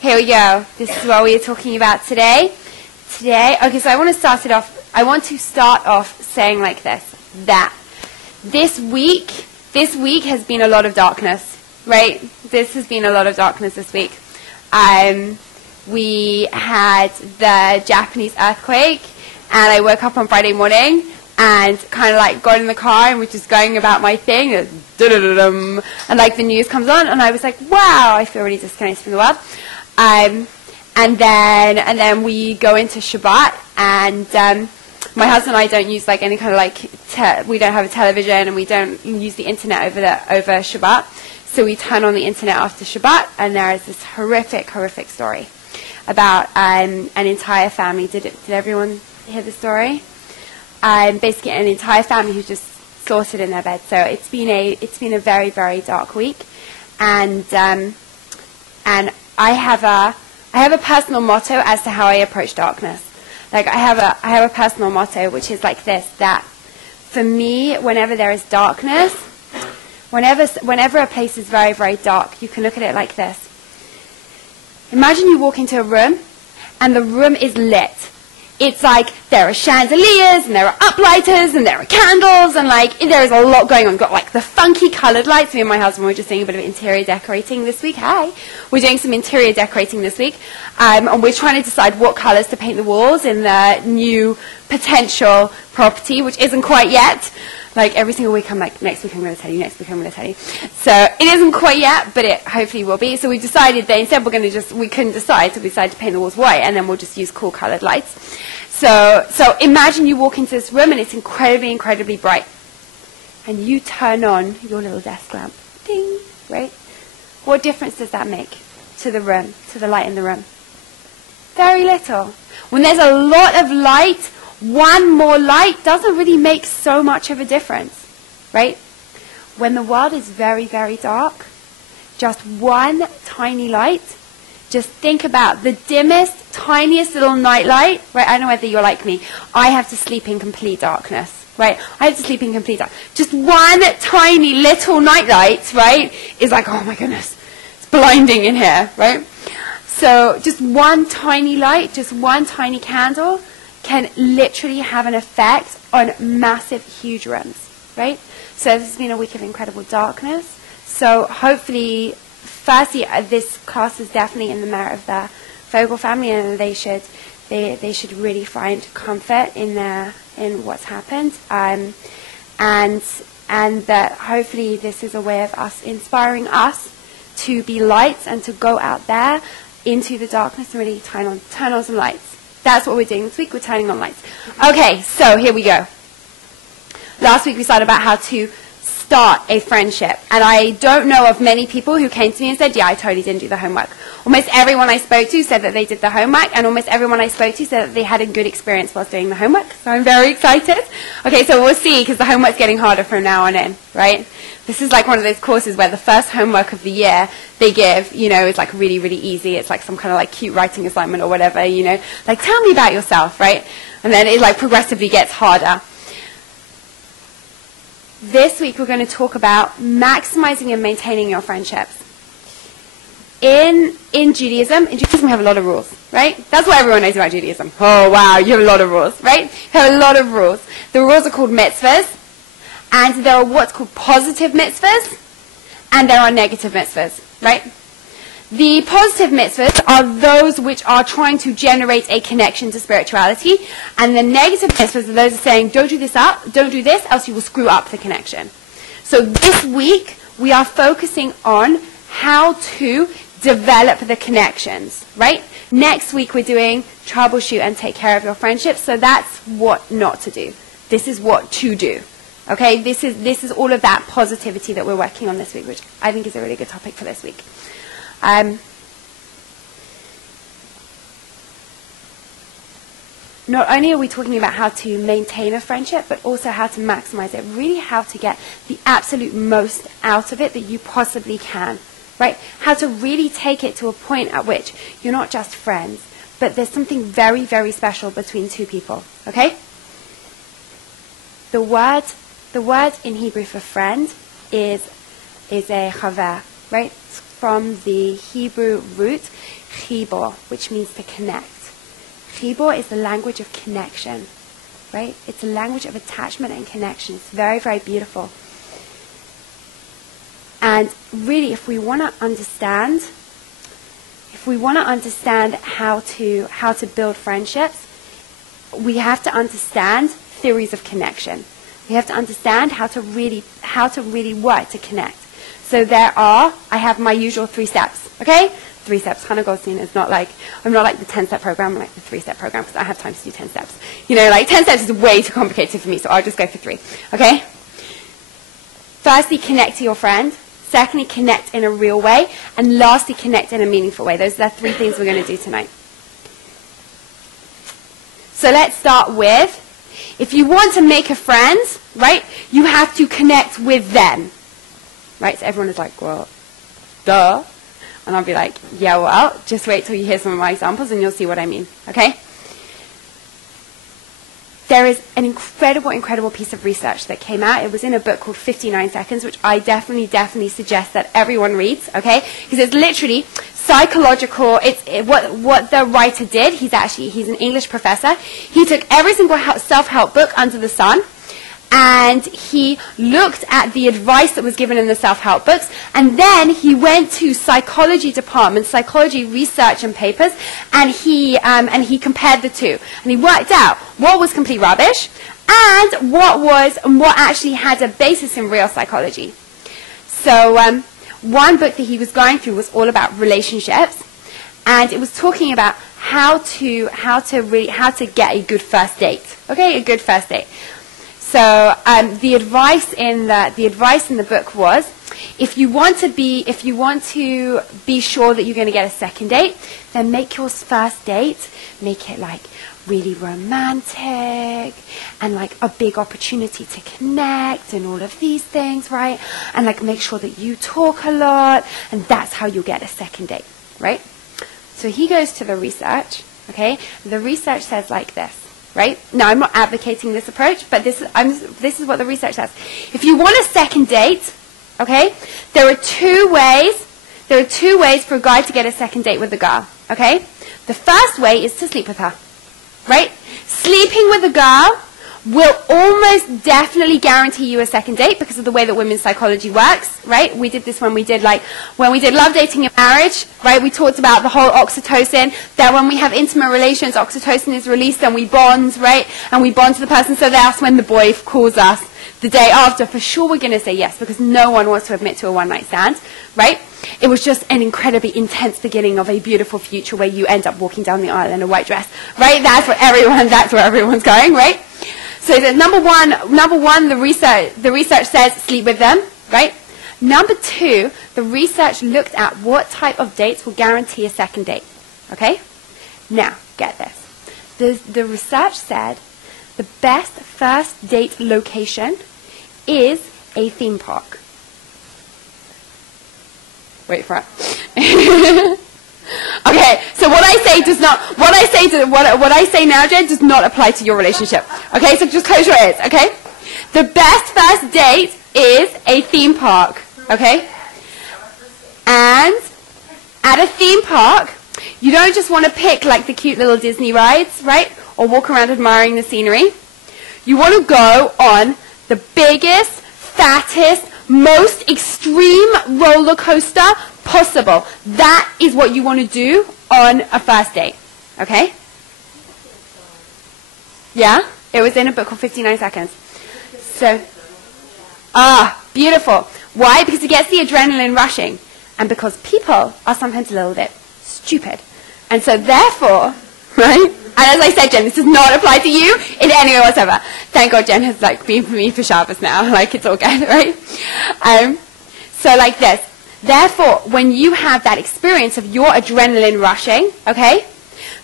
Here we go. This is what we are talking about today. Okay, so I want to start off saying like this, that this week has been a lot of darkness, right? This has been a lot of darkness this week. We had the Japanese earthquake, and I woke up on Friday morning and kind of like got in the car and was just going about my thing, and like the news comes on, and I was like, wow, I feel really disconnected from the world. And then we go into Shabbat, and my husband and I don't use like any kind of like we don't have a television, and we don't use the internet over Shabbat. So we turn on the internet after Shabbat, and there is this horrific story about an entire family. Did everyone hear the story? Basically, an entire family who just slaughtered in their bed. So it's been a very, very dark week, and I have a personal motto as to how I approach darkness. Like I have a personal motto which is like this: that for me, whenever there is darkness, whenever a place is very, very dark, you can look at it like this. Imagine you walk into a room, and the room is lit. It's like there are chandeliers, and there are uplighters, and there are candles, and like there is a lot going on. We've got like the funky colored lights. Me and my husband were just doing a bit of interior decorating this week. Hey, we're doing some interior decorating this week, and we're trying to decide what colors to paint the walls in the new potential property, which isn't quite yet. Like every single week I'm like, next week I'm going to tell you, next week I'm going to tell you. So it isn't quite yet, but it hopefully will be. So we decided that instead we couldn't decide, so we decided to paint the walls white, and then we'll just use cool colored lights. So imagine you walk into this room and it's incredibly, incredibly bright. And you turn on your little desk lamp. Ding, right? What difference does that make to the room, to the light in the room? Very little. When there's a lot of light, one more light doesn't really make so much of a difference, right? When the world is very, very dark, just one tiny light, just think about the dimmest, tiniest little night light, right? I don't know whether you're like me. I have to sleep in complete darkness, right? I have to sleep in complete darkness. Just one tiny little night light, right, is like, oh my goodness, it's blinding in here, right? So just one tiny light, just one tiny candle can literally have an effect on massive, huge rooms, right? So this has been a week of incredible darkness. So hopefully, firstly, this class is definitely in the merit of the Vogel family, and they should really find comfort in what's happened, and that hopefully this is a way of us inspiring us to be lights and to go out there into the darkness and really turn on some lights. That's what we're doing this week. We're turning on lights. Okay, so here we go. Last week we started about how to start a friendship. And I don't know of many people who came to me and said, yeah, I totally didn't do the homework. Almost everyone I spoke to said that they did the homework, and almost everyone I spoke to said that they had a good experience whilst doing the homework. So I'm very excited. Okay, so we'll see, because the homework's getting harder from now on in, right? This is like one of those courses where the first homework of the year they give, is like really, really easy. It's like some kind of like cute writing assignment or whatever, like tell me about yourself, right? And then it like progressively gets harder. This week we're going to talk about maximizing and maintaining your friendships. In Judaism we have a lot of rules, right? That's what everyone knows about Judaism. Oh wow, you have a lot of rules, right? You have a lot of rules. The rules are called mitzvahs. And there are what's called positive mitzvahs, and there are negative mitzvahs, right? The positive mitzvahs are those which are trying to generate a connection to spirituality, and the negative mitzvahs are those saying, don't do this, else you will screw up the connection. So this week, we are focusing on how to develop the connections, right? Next week, we're doing troubleshoot and take care of your friendships, so that's what not to do. This is what to do. Okay, this is all of that positivity that we're working on this week, which I think is a really good topic for this week. Not only are we talking about how to maintain a friendship, but also how to maximize it, really how to get the absolute most out of it that you possibly can, right? How to really take it to a point at which you're not just friends, but there's something very, very special between two people, okay? The word in Hebrew for friend is a chaver, right? from the Hebrew root chibor, which means to connect. Chibor is the language of connection, right? It's a language of attachment and connection. It's very, very beautiful. And really, if we want to understand how to build friendships, we have to understand theories of connection. We have to understand how to really work to connect. So I have my usual 3 steps, okay? 3 steps. Hannah Goldstein is I'm not like the 10-step program, I'm like the 3-step program because I have time to do 10 steps. You know, like 10 steps is way too complicated for me, so I'll just go for 3, okay? Firstly, connect to your friend. Secondly, connect in a real way. And lastly, connect in a meaningful way. Those are the 3 things we're going to do tonight. So let's start with, if you want to make a friend, right, you have to connect with them. Right, so everyone is like, well, duh. And I'll be like, yeah, well, just wait till you hear some of my examples and you'll see what I mean, okay? There is an incredible piece of research that came out. It was in a book called 59 Seconds, which I definitely suggest that everyone reads, okay? Because it's literally psychological. What the writer did, he's an English professor. He took every single self-help book under the sun, and he looked at the advice that was given in the self-help books, and then he went to psychology departments, psychology research and papers, and he compared the two, and he worked out what was complete rubbish and what actually had a basis in real psychology. So one book that he was going through was all about relationships, and it was talking about how to get a good first date. Okay, a good first date. So the advice in the book was, if you want to be sure that you're going to get a second date, then make your first date, make it like really romantic and like a big opportunity to connect and all of these things, right? And like make sure that you talk a lot, and that's how you'll get a second date, right? So he goes to the research, okay? The research says like this. Right? Now, I'm not advocating this approach, but this is what the research says. If you want a second date, okay, there are two ways for a guy to get a second date with a girl, okay? The first way is to sleep with her, right? Sleeping with a girl will almost definitely guarantee you a second date because of the way that women's psychology works, right? We did this when we did Love, Dating, and Marriage, right? We talked about the whole oxytocin, that when we have intimate relations, oxytocin is released and we bond, right? And we bond to the person, so that's when the boy calls us the day after. For sure we're going to say yes because no one wants to admit to a one-night stand, right? It was just an incredibly intense beginning of a beautiful future where you end up walking down the aisle in a white dress, right? That's where everyone's going, right? So number one, the research says sleep with them, right? Number 2, the research looked at what type of dates will guarantee a second date, okay? Now, get this. The research said the best first date location is a theme park. Wait for it. Okay, so what I say now, Jen, does not apply to your relationship. Okay, so just close your ears, okay? The best first date is a theme park, okay? And at a theme park, you don't just want to pick like the cute little Disney rides, right? Or walk around admiring the scenery. You want to go on the biggest, fattest, most extreme roller coaster possible. That is what you want to do on a first date. Okay? Yeah? It was in a book called 59 Seconds. So, beautiful. Why? Because it gets the adrenaline rushing. And because people are sometimes a little bit stupid. And so therefore, right? And as I said, Jen, this does not apply to you in any way whatsoever. Thank God Jen has like been for me for Shabbos now. Like it's all good, right? So like this. Therefore, when you have that experience of your adrenaline rushing, okay,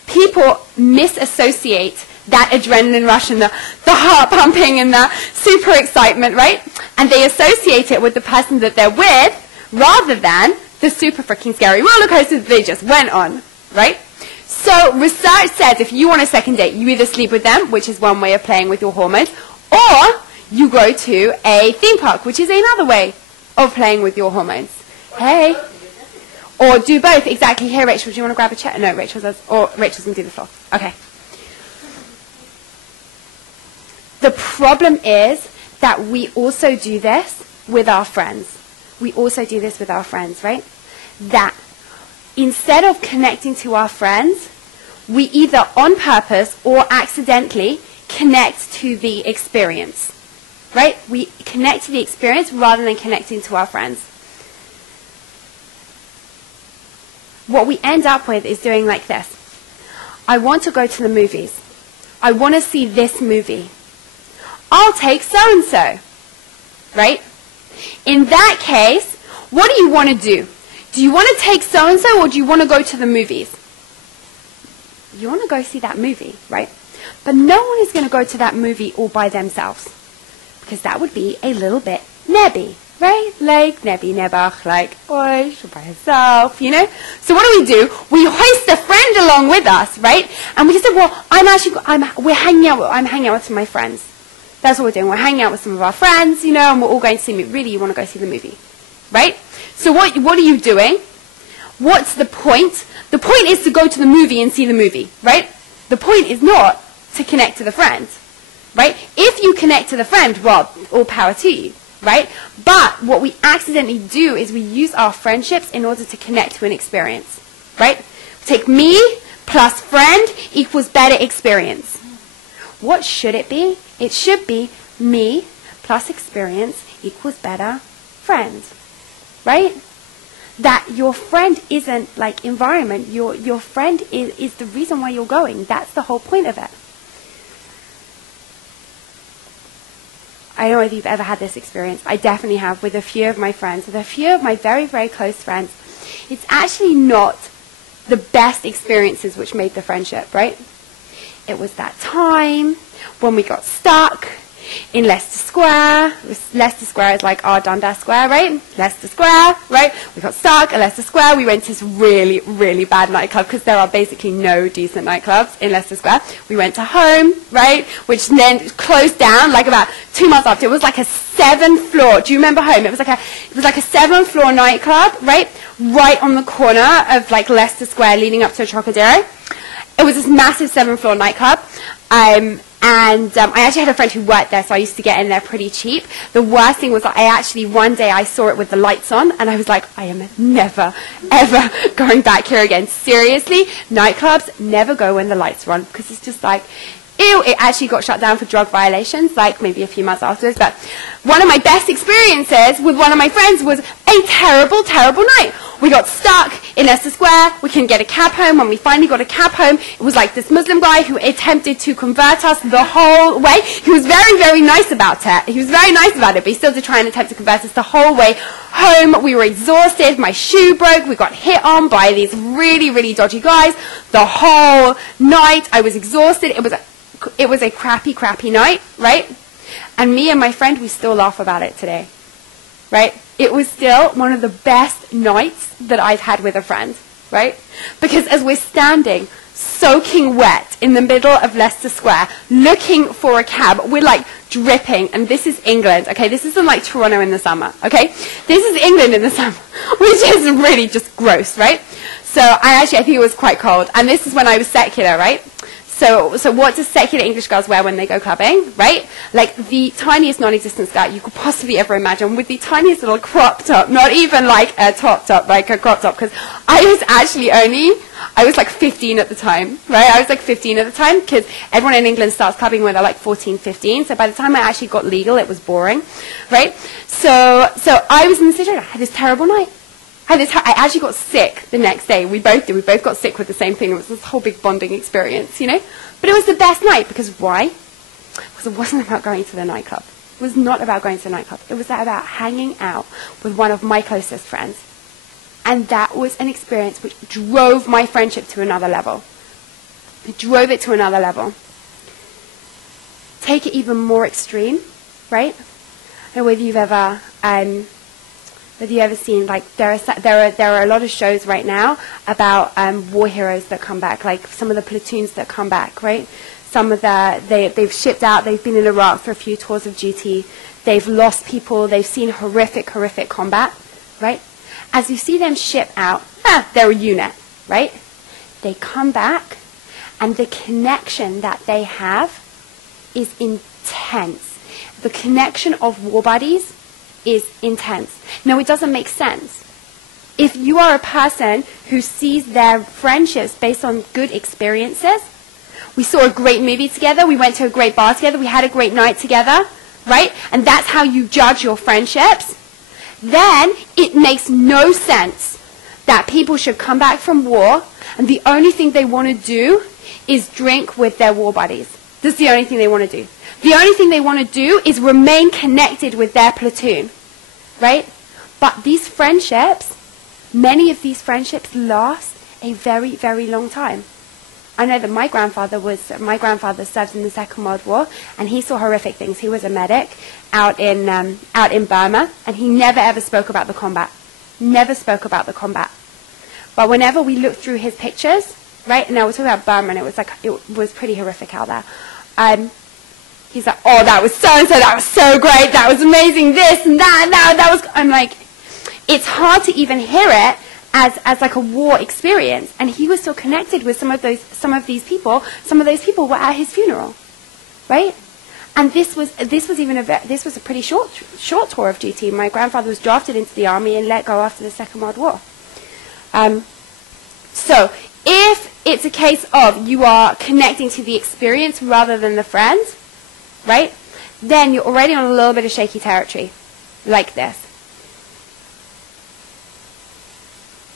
people misassociate that adrenaline rush and the heart pumping and the super excitement, right? And they associate it with the person that they're with rather than the super freaking scary roller coaster that they just went on, right? So research says if you want a second date, you either sleep with them, which is one way of playing with your hormones, or you go to a theme park, which is another way of playing with your hormones. Hey. Or do both, exactly. Here, Rachel, do you want to grab a chair? No, Rachel does. Or Rachel's going to do the floor. Okay. The problem is that we also do this with our friends. We also do this with our friends, right? That instead of connecting to our friends, we either on purpose or accidentally connect to the experience, right? We connect to the experience rather than connecting to our friends. What we end up with is doing like this. I want to go to the movies. I want to see this movie. I'll take so-and-so, right? In that case, what do you want to do? Do you want to take so-and-so or do you want to go to the movies? You want to go see that movie, right? But no one is going to go to that movie all by themselves because that would be a little bit nebby, right? Like, nebby, nebbach, like, oi, she's by herself, you know? So what do? We hoist a friend along with us, right? And we say, well, I'm hanging out with my friends. That's what we're doing. We're hanging out with some of our friends, you know, and we're all going to see a movie. Really, you want to go see the movie, right? So what are you doing? What's the point? The point is to go to the movie and see the movie, right? The point is not to connect to the friend, right? If you connect to the friend, well, all power to you, right? But what we accidentally do is we use our friendships in order to connect to an experience, right? Take me plus friend equals better experience. What should it be? It should be me plus experience equals better friends, right? That your friend isn't like environment. Your friend is the reason why you're going. That's the whole point of it. I don't know if you've ever had this experience. I definitely have with a few of my friends, with a few of my very, very close friends. It's actually not the best experiences which made the friendship, right? It was that time when we got stuck in Leicester Square. Leicester Square is like our Dundas Square, right? Leicester Square, right? We got stuck at Leicester Square. We went to this really, really bad nightclub because there are basically no decent nightclubs in Leicester Square. We went to Home, right? Which then closed down like about 2 months after. It was like a 7th floor. Do you remember Home? It was like a 7th floor nightclub, right? Right on the corner of like Leicester Square leading up to a Trocadero. It was this massive 7th floor nightclub. I actually had a friend who worked there, so I used to get in there pretty cheap. The worst thing was that one day I saw it with the lights on, and I was like, I am never, ever going back here again. Seriously, nightclubs never go when the lights are on, because it's just like, ew. It actually got shut down for drug violations, like maybe a few months afterwards. But one of my best experiences with one of my friends was a terrible, terrible night. We got stuck in Leicester Square. We couldn't get a cab home. When we finally got a cab home, it was like this Muslim guy who attempted to convert us the whole way. He was very, very nice about it. He was very nice about it, but he still did try and attempt to convert us the whole way home. We were exhausted. My shoe broke. We got hit on by these really, really dodgy guys. The whole night, I was exhausted. It was a crappy, crappy night, right? And me and my friend, we still laugh about it today, right? It was still one of the best nights that I've had with a friend, right? Because as we're standing soaking wet in the middle of Leicester Square looking for a cab, we're like dripping, and this is England, okay? This isn't like Toronto in the summer, okay? This is England in the summer, which is really just gross, right? So I think it was quite cold, and this is when I was secular, right? So what do secular English girls wear when they go clubbing, right? Like the tiniest non-existent skirt you could possibly ever imagine with the tiniest little crop top, not even like a top, like a crop top, because I was like 15 at the time, right? I was like 15 at the time because everyone in England starts clubbing when they're like 14, 15. So by the time I actually got legal, it was boring, right? So I was in the situation. I had this terrible night. I actually got sick the next day. We both did. We both got sick with the same thing. It was this whole big bonding experience, you know? But it was the best night because why? Because it wasn't about going to the nightclub. It was not about going to the nightclub. It was about hanging out with one of my closest friends. And that was an experience which drove my friendship to another level. It drove it to another level. Take it even more extreme, right? I don't know whether you've ever seen, like, there are a lot of shows right now about war heroes that come back, like some of the platoons that come back, right? Some of they've shipped out, they've been in Iraq for a few tours of duty, they've lost people, they've seen horrific, horrific combat, right? As you see them ship out, they're a unit, right? They come back, and the connection that they have is intense. The connection of war buddies is intense. Now, it doesn't make sense. If you are a person who sees their friendships based on good experiences, we saw a great movie together, we went to a great bar together, we had a great night together, right? And that's how you judge your friendships, then it makes no sense that people should come back from war and the only thing they want to do is drink with their war buddies. That's the only thing they want to do. The only thing they want to do is remain connected with their platoon, right? But these friendships, many of these friendships last a very, very long time. I know that my grandfather served in the Second World War, and he saw horrific things. He was a medic out in Burma, and he never ever spoke about the combat. Never spoke about the combat. But whenever we looked through his pictures, right, and now we're talking about Burma, and it was pretty horrific out there. He's like, oh, that was so-and-so, that was so great, that was amazing, this and that was... I'm like, it's hard to even hear it as like a war experience. And he was still connected with some of these people. Some of those people were at his funeral, right? And this was a pretty short tour of duty. My grandfather was drafted into the army and let go after the Second World War. So if it's a case of you are connecting to the experience rather than the friends, right, then you're already on a little bit of shaky territory, like this.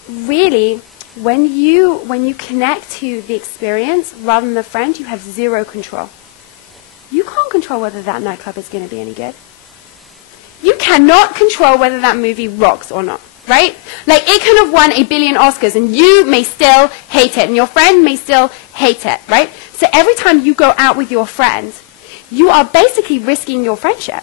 Really, when you connect to the experience rather than the friend, you have zero control. You can't control whether that nightclub is going to be any good. You cannot control whether that movie rocks or not, right? Like, it could have won 1 billion Oscars, and you may still hate it, and your friend may still hate it, right? So every time you go out with your friends, you are basically risking your friendship.